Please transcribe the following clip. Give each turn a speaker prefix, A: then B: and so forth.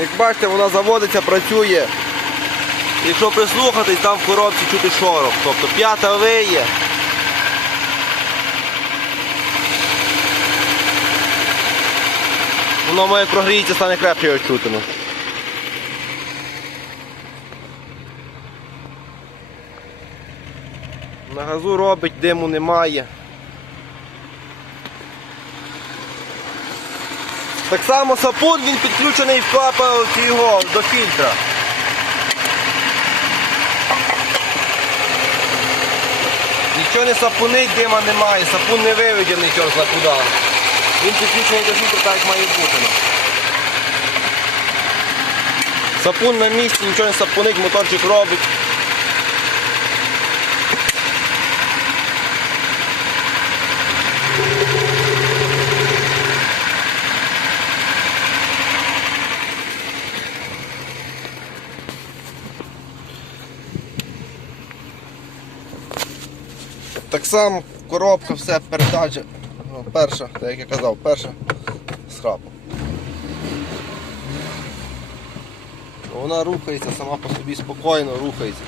A: Як бачите, вона заводиться, працює. Якщо прислухатись, там в коробці чути шорох. Тобто п'ята виє. Воно має прогріється, стане крепше його ну. На газу робить, диму немає. Так само сапун він підключений в капа його до фільтра. Нічого не сапунить, дима немає, сапун не виведений чорт за куди. Він підключений до фільтра так як має бути. Сапун на місці, нічого не сапунить, моторчик робить. Так само коробка, все, передача. Ну, перша, як я казав, перша з. Вона рухається сама по собі спокійно рухається.